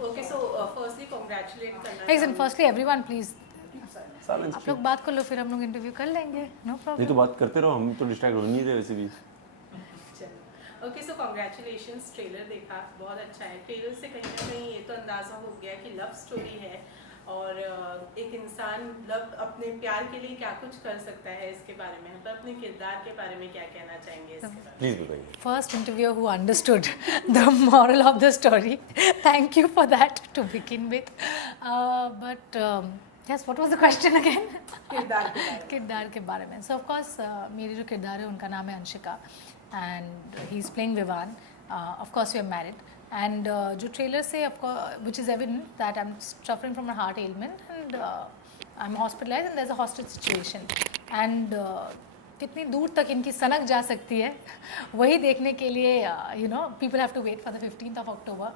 Okay, so firstly congratulate करना Listen, चाहूँगी। firstly everyone please Silence, आप लोग बात कर लो, फिर हम लोग इंटरव्यू कर लेंगे, नो नहीं तो प्रॉब्लम. बात करते रहो, हम तो डिस्ट्रैक्ट हो नहीं रहे वैसे भी. चलो ओके, सो कॉन्ग्रेचुलेशंस, ट्रेलर देखा, बहुत अच्छा है. ट्रेलर से कहीं ना कहीं ये तो अंदाज़ा हो गया कि लव स्टोरी है और एक इंसान लव अपने प्यार के लिए क्या कुछ कर सकता है इसके बारे में. पर अपने किरदार के बारे में क्या कहना चाहेंगे इसके बारे में? प्लीज बताइए. First interviewer who understood the moral of the story. Thank you for that to begin with. But yes, what was the question again? किरदार के बारे में. किरदार के बारे में. So of course मेरी जो किरदार है उनका नाम है Anshika and he's playing Vivan. Of course we are married. And जो ट्रेलर से which is evident that I'm suffering from a heart ailment and I'm hospitalized and there's a hostage situation. And कितनी दूर तक इनकी सनक जा सकती है वही देखने के लिए you know people have to wait for the 15th of October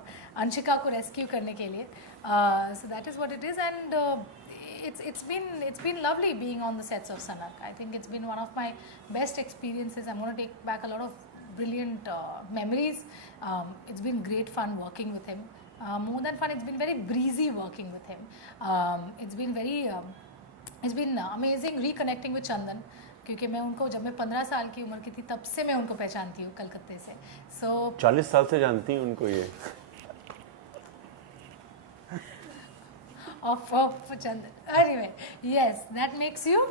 Anshika को रेस्क्यू करने के लिए. So that is what it is and it's been lovely being on the sets of Sanak. I think it's been one of my best experiences. I'm going to take back a lot of brilliant memories. It's been great fun working with him. More than fun, it's been very breezy working with him. It's been amazing reconnecting with Chandan. क्योंकि मैं उनको जब मैं 15 साल की उम्र की थी तब से मैं उनको पहचानती हूँ कलकत्ते से. So 40 साल से जानती हूँ उनको ये. of Chandan. Anyway, yes, that makes you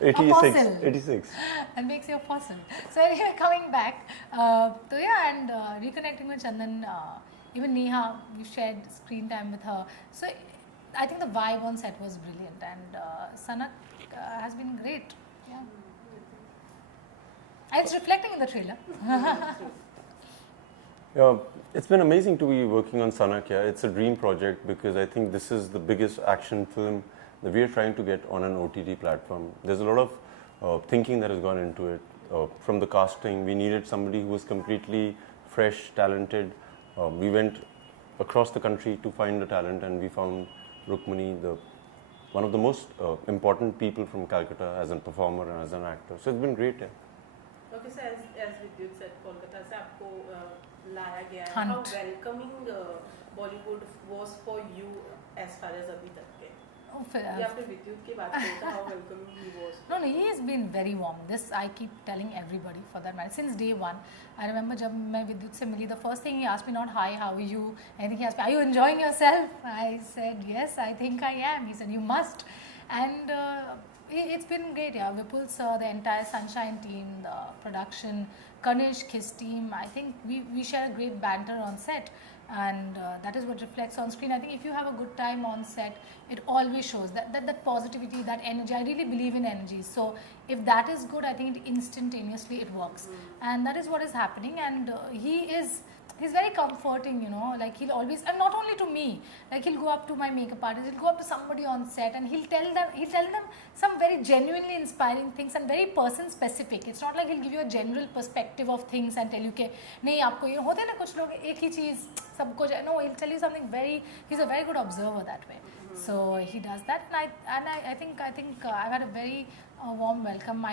86. 86. That makes you a fossil. So anyway, coming back, so yeah, and reconnecting with Chandan, even Neha, we shared screen time with her. So I think the vibe on set was brilliant, and Sanak has been great. Yeah. And it's reflecting in the trailer. Yeah, it's been amazing to be working on Sanak. Yeah, it's a dream project because I think this is the biggest action film that we are trying to get on an OTT platform. There's a lot of thinking that has gone into it. From the casting, we needed somebody who was completely fresh, talented. We went across the country to find the talent, and we found Rukmini, one of the most important people from Calcutta as a performer and as an actor. So it's been great. Yeah. Okay, so as Vidyut said, Kolkata से आपको लाया गया है. Hunt. How welcoming Bollywood was for you as far as अभी तक के? या फिर विद्युत की बात करें तो how welcoming he was? No, he has been very warm. This I keep telling everybody for that matter. Since day one, I remember जब मैं विद्युत से मिली, the first thing he asked me not hi, how are you? I think he asked me, are you enjoying yourself? I said yes, I think I am. He said you must, and it's been great. Yeah, Vipul sir, the entire Sunshine team, the production, Kanishk, his team. I think we share a great banter on set. And that is what reflects on screen. I think if you have a good time on set, it always shows that positivity, that energy. I really believe in energy. So if that is good, I think instantaneously it works. And that is what is happening. And he's very comforting, you know, like he'll always, and not only to me, like he'll go up to my makeup artist, he'll go up to somebody on set and he'll tell them some very genuinely inspiring things and very person specific. It's not like he'll give you a general perspective of things and tell you कि नहीं आपको ये होते हैं ना कुछ लोग एक ही चीज़ सबको, no, he'll tell you something he's a very good observer that way. So he does that, and I think I've had a very warm welcome.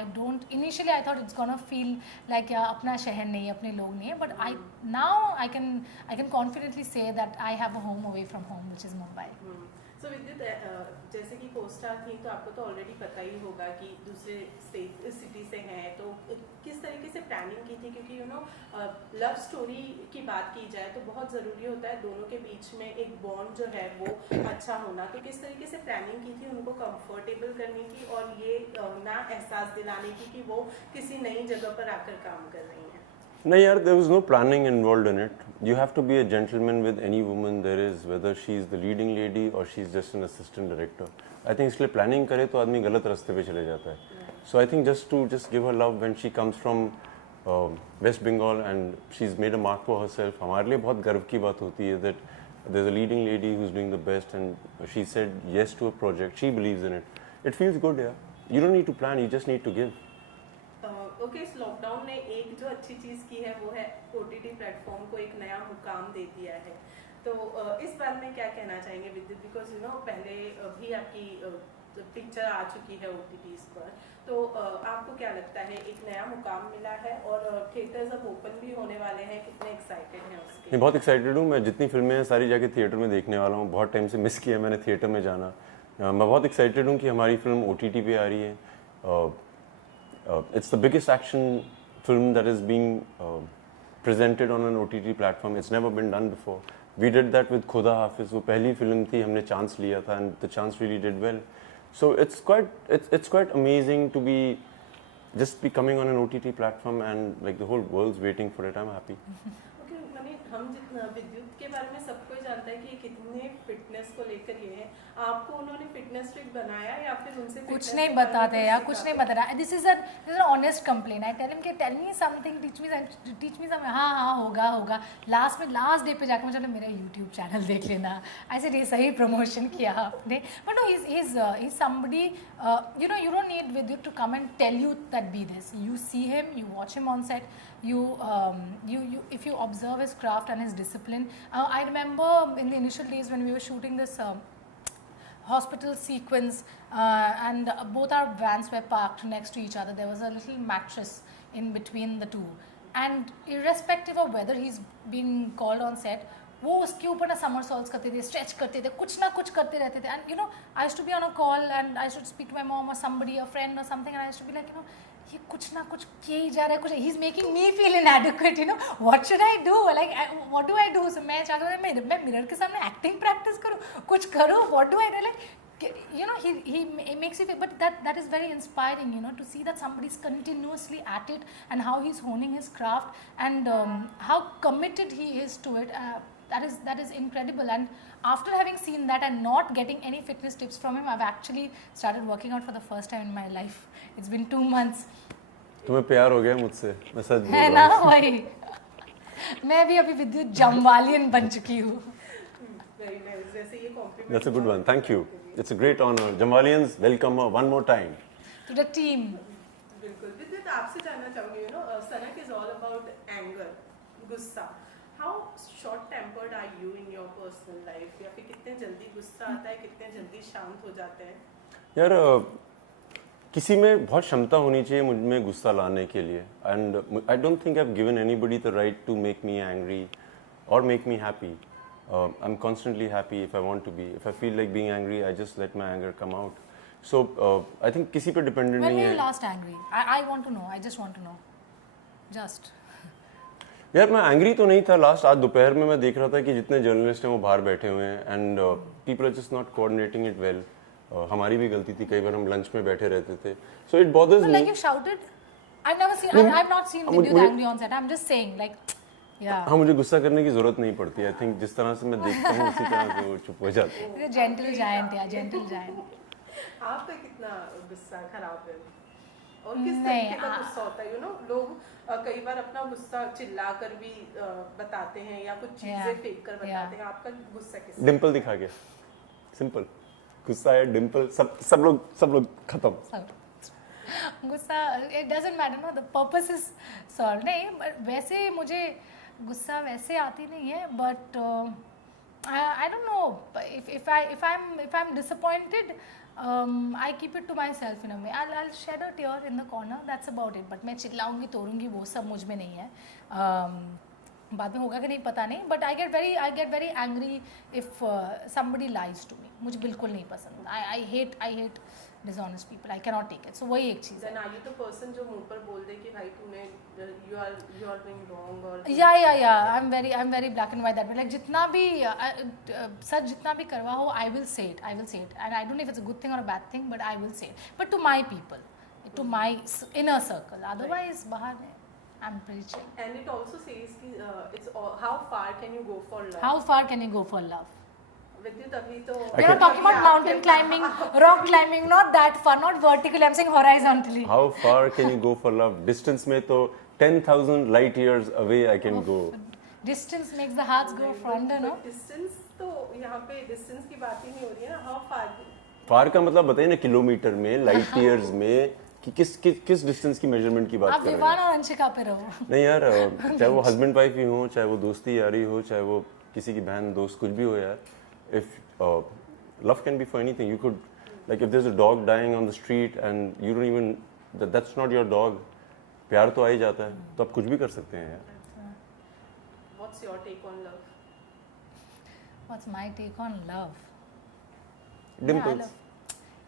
Initially I thought it's gonna feel like अपना शहर नहीं है, अपने लोग नहीं है, but now I can confidently say that I have a home away from home, which is Mumbai. So विद्युत जैसे कि co-star थी तो आपको तो ऑलरेडी पता ही होगा कि दूसरे सिटी से हैं, तो किस तरीके से प्लानिंग की थी? क्योंकि यू नो लव स्टोरी की बात की जाए तो बहुत ज़रूरी होता है दोनों के बीच में एक बॉन्ड जो है वो अच्छा होना. तो किस तरीके से प्लानिंग की थी उनको कंफर्टेबल करने की और ये ना एहसास दिलाने की कि वो किसी नई जगह पर आकर काम कर रही हैं? No, yaar, there was no planning involved in it. You have to be a gentleman with any woman there is, whether she's the leading lady or she's just an assistant director. I think इसलिए planning करे तो आदमी गलत रास्ते पे चले जाता है. So I think just give her love when she comes from West Bengal and she's made a mark for herself. हमारे लिए बहुत गर्व की बात होती है that there's a leading lady who's doing the best and she said yes to a project. She believes in it. It feels good, yeah. You don't need to plan. You just need to give. Okay, इस lockdown ने एक जो अच्छी चीज़ की है वो है OTT platform को एक नया मुकाम दे दिया है. तो इस बारे में क्या कहना चाहेंगे विद्युत? बिकॉज यू नो पहले भी आपकी पिक्चर आ चुकी है OTTs पर, तो आपको क्या लगता है एक नया मुकाम मिला है और थिएटर्स अब ओपन भी होने वाले हैं, कितने एक्साइटेड हैं उसके? मैं बहुत एक्साइटेड हूँ। मैं जितनी फिल्में हैं सारी जाके थिएटर में देखने वाला हूँ। बहुत टाइम से मिस किया मैंने थिएटर में जाना। मैं बहुत एक्साइटेड हूँ कि हमारी फिल्म OTT पे आ रही है। It's the biggest action film that is being presented on an OTT platform. It's never been done before. We did that with Khuda Hafiz. वो पहली फिल्म थी, हमने चांस लिया था and the chance really did well. So it's quite amazing to be just be coming on an OTT platform and like the whole world's waiting for it. I'm happy. Okay, money हम जितना विद्युत के बारे में सब कोई जानता है कि ये कितने फिटनेस को लेकर ये है, आपको उन्होंने फिटनेस ट्रिक बनाया या फिर उनसे कुछ नहीं बताते यार, कुछ नहीं बता रहा। This is an honest complain. I tell him कि tell me something, teach me some. हाँ होगा। लास्ट डे पे जाकर मुझे मेरा यूट्यूब चैनल देख लेना। ऐसे ये सही प्रमोशन किया आपने। But no, he is somebody, you know, you don't need Vidyut to come and tell you that be this. You see him, you watch him on set, if you observe his craft and his discipline. I remember in the initial days when we were shooting this hospital sequence, and both our vans were parked next to each other. There was a little mattress in between the two, and irrespective of whether he's been called on set, वो उसके ऊपर ना somersaults करते थे, stretch करते थे, कुछ ना कुछ करते रहते थे. And you know, I used to be on a call and I should speak to my mom or somebody, a friend or something, and I used to be like, you know, ये कुछ ना कुछ किए ही जा रहा है, कुछ he's making me feel inadequate, you know, what should I do, like what do I do? So मैं चाहता हूँ मैं मिरर के सामने acting practice करूँ, कुछ करूँ, what do I do, like, you know, he makes you feel, but that is very inspiring, you know, to see that somebody's continuously at it and how he's honing his craft and how committed he is to it. That is incredible. And after having seen that and not getting any fitness tips from him, I've actually started working out for the first time in my life. It's been 2 months. तुम्हें प्यार हो गया मुझसे, मैं सच बोल है रहा ना हूँ। वही, मैं भी अभी विद्युत जम्वालियन बन चुकी हूँ। Very nice. जैसे ये compliment That's a good one. Thank you. It's a great honor. Jamalians, welcome her one more time. To the team. बिल्कुल। विद्युत, आपसे जानना चाहूंगी, you know, सनक is all about anger, गुस्सा. How short tempered are you in your personal life? या फिर कितने जल्दी गुस्सा आता है, कितने जल्दी शांत हो जाते हैं? यार किसी में बहुत क्षमता होनी चाहिए मुझ में गुस्सा लाने के लिए, and I don't think I have given anybody the right to make me angry और make me happy. I am constantly happy if I want to be. If I feel like being angry, I just let my anger come out. So I think किसी पे dependent When नहीं were you है. last angry? I want to know. I just want to know. Just. यार मैं angry तो नहीं था last. आज दोपहर में मैं देख रहा था कि जितने जर्नलिस्ट हैं वो बाहर बैठे हुए हैं, and people are just not coordinating it well. हमारी भी गलती थी, कई बार हम लंच में बैठे रहते थे. So it bothers But me. like you shouted? I've never seen. I've not seen Vidyut angry on set. I'm just saying, like, yeah. हाँ, मुझे गुस्सा करने की जरूरत नहीं पड़ती. आई थिंक जिस तरह से मैं देखता हूँ उसी तरह से वो चुप हो जाते हैं. He's a gentle giant, yeah, gentle giant. आपका कितना गुस्सा खराब है और किस नहीं, तरीके का गुस्सा होता है? यू नो, लोग कई बार अपना गुस्सा चिल्ला कर भी बताते हैं या कुछ चीजें फेंक कर बताते हैं. आपका गुस्सा किस? डिम्पल दिखा के, सिंपल. गुस्सा है, डिम्पल, सब लोग खत्म. So, गुस्सा, it doesn't matter, no, the purpose is solved. नहीं, but वैसे मुझे गुस्सा वैसे आती नहीं है, but I don't know, if I'm disappointed, I keep it to myself in a way. I'll shed a tear in the corner, that's about it. But मैं चिल्लाऊंगी तोड़ूंगी वो सब मुझ में नहीं है. बाद में होगा कि नहीं पता नहीं, but I get very angry if somebody lies to me. मुझे बिल्कुल नहीं पसंद. I hate dishonest people. I cannot take it. So वही एक चीज़ है. Then are you the person जो मुंह पर बोल दे कि भाई तूने you are doing wrong or? Yeah. I'm very black and white that way. Like जितना भी सच जितना भी करवा हो, I will say it. And I don't know if it's a good thing or a bad thing, but I will say it. But to my people, to my inner circle. Otherwise, बाहर में, I'm pretty chill. And it also says कि it's all, how far can you go for love? How far can you go for love? विद्युत अभी तो We're not talking about mountain climbing, rock climbing, not that far, not vertically. I'm saying horizontally. How far can you go for love? Distance में तो 10,000 light years away I can go. Distance makes the hearts go fonder, no? Distance तो यहाँ पे distance की बात ही नहीं हो रही है ना. How far? फार का मतलब बताइए ना, किलोमीटर में, लाइट ईयर्स में, कि किस डिस्टेंस की मेजरमेंट की बात आप कर रहे विवान हैं. और अंशिका पे रहो. नहीं यार, चाहे वो हस्बैंड वाइफ ही हो, चाहे वो दोस्ती यारी हो, चाहे वो किसी की बहन दोस्त कुछ भी हो यार. If love can be for anything, you could Like if there's a dog dying on the street and you don't even, that's not your dog. प्यार तो आ ही जाता है, तो आप कुछ भी कर सकते हैं यार. What's your take on love? What's my take on love? Dimples.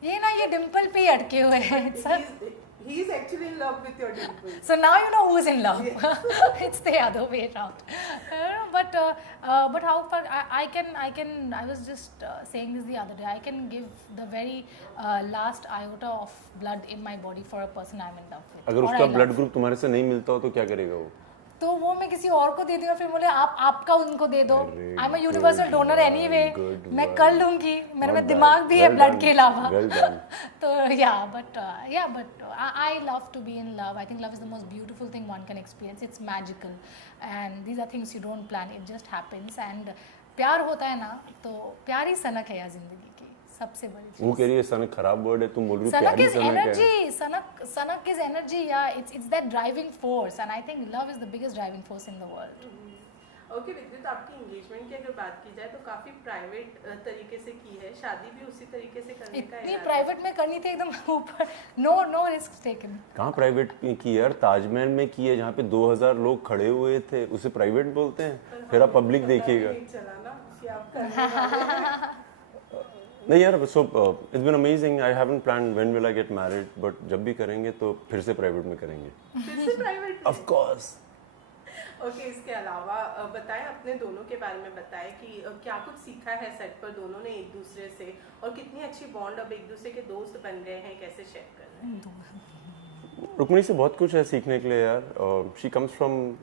ये ना ये डिम्पल पे ही अटके हुए हैं. It's a- He is actually in love with your dimples. So now you know who's in love. It's the other way around. But how far I was just saying this the other day. I can give the very last iota of blood in my body for a person I'm in love with. अगर or उसका I blood love. Group तुम्हारे से नहीं मिलता हो तो क्या करेगा वो? तो वो मैं किसी और को दे दूंगा, फिर बोले आप आपका उनको दे दो. अरे I am a universal donor anyway. good मैं one. कर लूंगी, मेरे Not में bad. दिमाग भी है Well ब्लड done. के अलावा. Well done. तो yeah, but I love to be in love. I think love is the most beautiful thing one can experience. It's magical, and these are things you don't plan. It just happens. And प्यार होता है ना, तो प्यार ही सनक है यार जिंदगी की सबसे बड़ी चीज. वो कह रही है सनक खराब वर्ड है, तुम बोल रही हो Sanak प्यारी is सनक है. energy. Sanak is energy. Yeah, it's that driving force, and I think love is the biggest driving force in the world. Okay विद्युत, आपकी एंगेजमेंट की अगर बात की जाए तो काफी प्राइवेट तरीके से की है, शादी भी उसी तरीके से करने का इतनी इरादा है। प्राइवेट में करनी थी एकदम ऊपर. No risk taken. कहाँ प्राइवेट की यार, ताजमहल में की है जहाँ पे 2000 लोग खड़े हुए थे, उसे प्राइवेट बोलते हैं. फिर आप पब्लिक देखिएगा. नहीं चला ना कि आप करने वाले हैं। नहीं यार, so it's been amazing. I haven't planned when will I get married, but जब भी करेंगे तो फिर से प्राइवेट में करेंगे. फिर से प्राइवेट। Of course. ओके, इसके अलावा बताएं, अपने दोनों के बारे में बताएं कि क्या कुछ सीखा है सेट पर दोनों ने एक दूसरे से, और कितनी अच्छी बॉन्ड अब एक दूसरे के दोस्त बन गए हैं, कैसे शेयर कर रहे हैं? रुक्मिणी से बहुत कुछ है सीखने के लिए यार. She comes from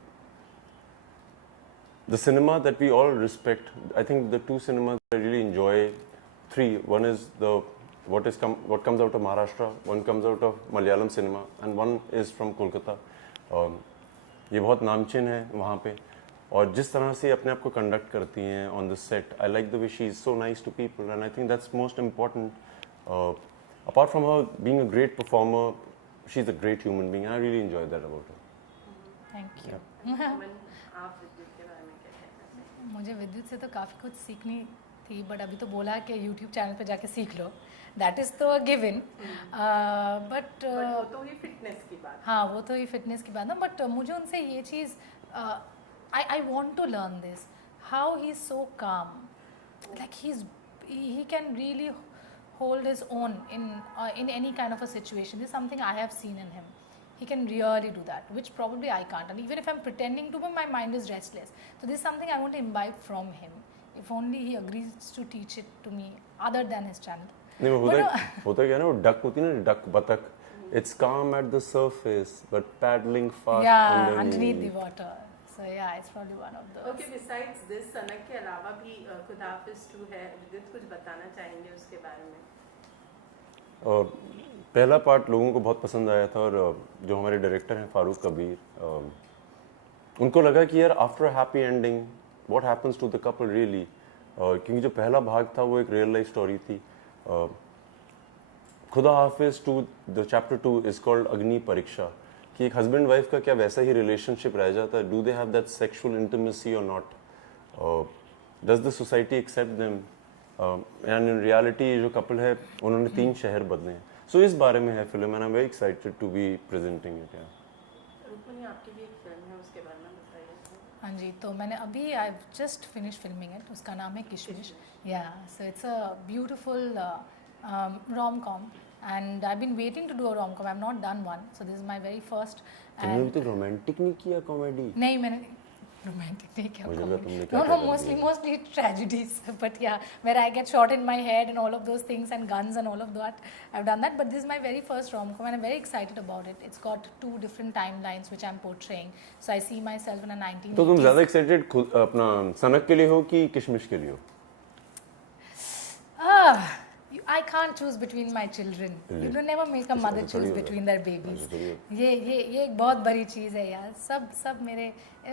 the cinema that we all respect. I think the two cinemas I really enjoy, three. One is what comes out of Maharashtra, one comes out of Malayalam cinema, and one is from Kolkata. ये बहुत नामचीन है वहाँ पे, और जिस तरह से अपने आप को कंडक्ट करती हैं on the set, I like the way she is so nice to people, and I think that's most important. Apart from her being a great performer, she is a great human being. I really enjoy that about her. Thank you. Aman, आप विद्युत के बारे में क्या कहना चाहेंगे? मुझे विद्युत से तो काफ़ी कुछ सीखनी थी, बट अभी तो बोला कि यूट्यूब चैनल पे जाके सीख लो. दैट इज़ तो गिवन. बट वो तो ही फिटनेस की बात। हाँ, वो तो ही फिटनेस की बात है. बट मुझे उनसे ये चीज़, I want to learn this, how he is so calm. Like he can really hold his own in any kind of a situation. This is something I have seen in him. He can really do that, which probably I can't. And even if I'm pretending to be, my mind is restless. So this is something I want to imbibe from him. If only he agrees to teach it to me, other than his channel. नहीं, होता क्या ना, वो duck होती है ना, duck बतख. It's calm at the surface, but paddling fast Yeah, underneath the water. So yeah, it's probably one of those. Okay, besides this सनक के अलावा भी खुदा हाफिज़ 2 है, विद्युत कुछ बताना चाहेंगे उसके बारे में? और पहला पार्ट लोगों को बहुत पसंद आया था, और जो हमारे डायरेक्टर हैं फारूक कबीर, उनको लगा कि यार after a happy ending what happens to the couple really. क्योंकि जो पहला भाग था वो एक रियल लाइफ स्टोरी थी. खुदा हाफिज़ 2, द चैप्टर 2 इज कॉल्ड अग्नि परीक्षा, कि एक हस्बैंड वाइफ का क्या वैसा ही रिलेशनशिप रह जाता है. Do they have that sexual intimacy और not? Does the society accept them? And in reality जो कपल है उन्होंने 3 शहर बदले हैं. सो इस बारे में है film, and I am very excited to be presenting it. Rukmini, आपकी भी एक फिल्म है, उसके बारे में बताइए. हाँ जी, तो मैंने अभी I just finish filming it. उसका नाम है किशमिश. या so it's a beautiful rom-com, and I've been waiting to do a rom-com. I've not done one, so this is my very first. तुमने अभी तक रोमांटिक नहीं किया कॉमेडी? नहीं, मैंने रोमांटिक नहीं किया. मुझे लगा तुमने क्या No, कर mostly tragedies. But yeah, where I get shot in my head and all of those things, and guns and all of that. I've done that, but this is my very first rom-com, and I'm very excited about it. It's got 2 different timelines which I'm portraying. So I see myself in a 1980s. तो तुम ज्यादा excited अपना सनक के लिए हो कि किशमिश के लिए हो? I can't choose between my children. You don't never make a mother choose between their babies. ये एक बहुत बड़ी चीज़ है यार. सब मेरे,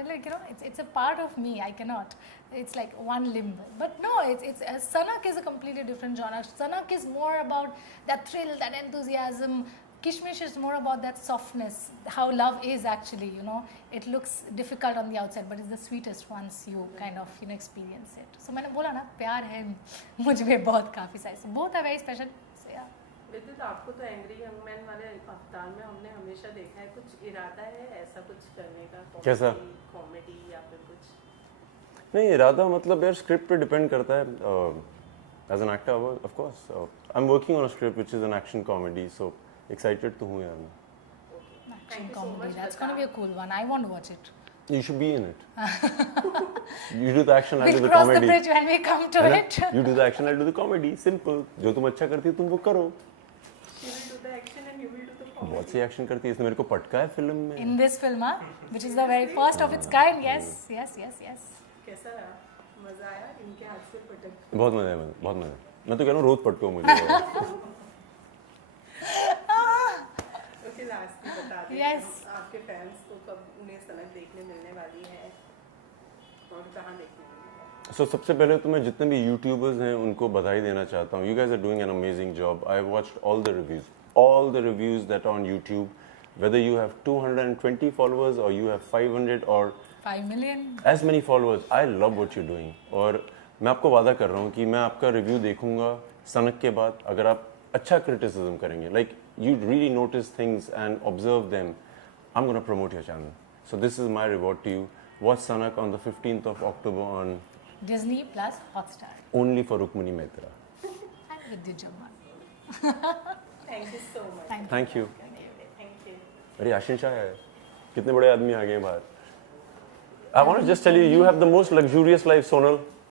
like you know, it's a part of me. I cannot. It's like one limb. But no, it's Sanak is a completely different genre. Sanak is more about that thrill, that enthusiasm. Kishmish is more about that softness, how love is actually, you know. It looks difficult on the outside, but it's the sweetest once you kind of, you know, experience it. So मैंने बोला ना, प्यार है मुझ में बहुत काफ़ी सारे. Both are very special. So yeah. विद्युत आपको तो एंग्री यंग मैन वाले अवतार में हमने हमेशा देखा है, कुछ इरादा है ऐसा कुछ करने का? कैसा? कॉमेडी या फिर कुछ? नहीं, इरादा मतलब यार स्क्रिप्ट पे डिपेंड करता है. As an actor of course I am working on a script which is an action comedy, so excited तो हूँ यार मैं. Action you so comedy. much, That's going to be a cool one. I want to watch it. You should be in it. You do the action, I'll do We'll the cross the comedy. bridge when we come to है ना? it. You do the action, I'll do the comedy. Simple. जो तुम अच्छा करती हो तुम वो करो. She will do the action and you will do the comedy. बहुत सी एक्शन करती है, इसने मेरे को पटका है फिल्म में. In this film, which is the very first of its kind. Yes, yes, yes, yes. कैसा रहा? मजा आया इनके हाथ से पटक? बहुत मजा है, बहुत मजा. मैं तो कह रहा हूँ रोज पटको मुझे. ओके, लास्ट में बता दें Yes. आपके फैंस को कब उन्हें सनक देखने मिलने वाली है और कहाँ देखने मिलने वाली है? So सबसे पहले तो मैं जितने भी यूट्यूबर्स हैं उनको बधाई देना चाहता हूँ. You guys are doing an amazing job. I watched all the reviews that are on YouTube. Whether you have 220 followers or you have 500 or 5 million. as many followers, I love what you're doing. और मैं आपको वादा कर रहा हूँ कि मैं आपका रिव्यू देखूंगा सनक के बाद. अगर आप अच्छा क्रिटिसिज्म करेंगे, like you really notice things and observe them, I'm going to promote your channel. So this is my reward to you. Watch Sanak on the 15th of October on Disney plus Hotstar. only for Rukmini Maitra. And Vidyut Jammar. Thank you so much. Thank you. Thank you. Thank you. अरे आशीष शाह है, कितने बड़े आदमी आ गए हैं बाहर. I want to just tell you, you have the most luxurious life, Sonal.